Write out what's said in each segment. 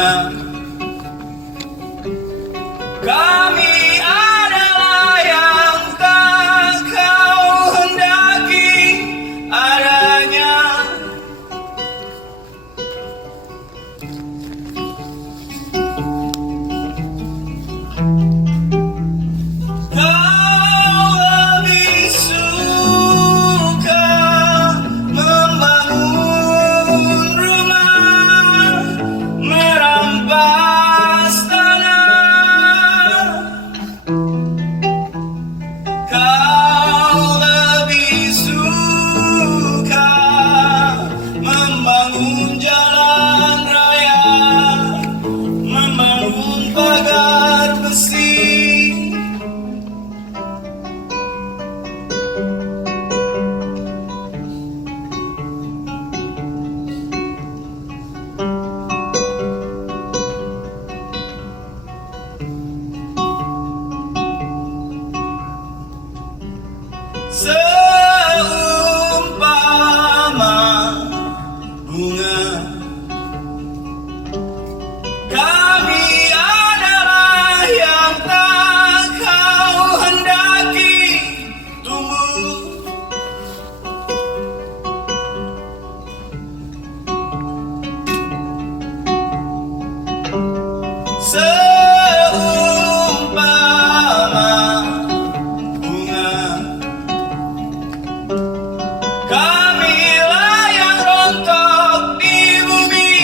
bunga. Kami adalah yang tak kau hendaki adanya. Kau lebih suka membangun rumah, merampas tanah. Kau lebih suka membangun jalan raya, membangun pagar besi. Seumpama bunga, kami adalah yang tak kau hendaki tumbuh. Seumpama bunga, kamilah yang rontok di bumi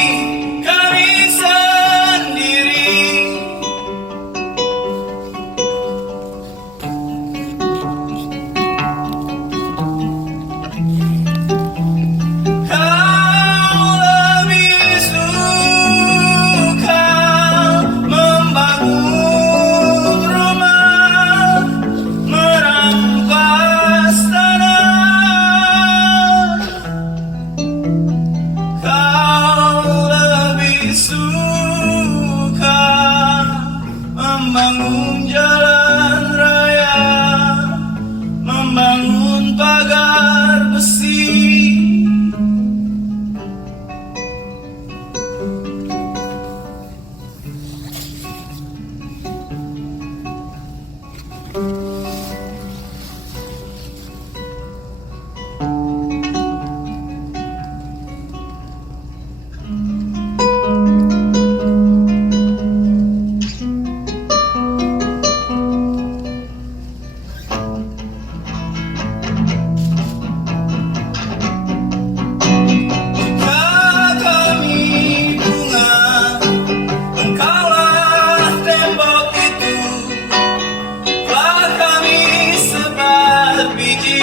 kami sendiri. Kau lebih suka membangun rumah, merampas tanah. Kau lebih suka membangun jalan raya, membangun pagar besi. Jika kami bunga, engkaulah tembok itu. Telah kami sebar biji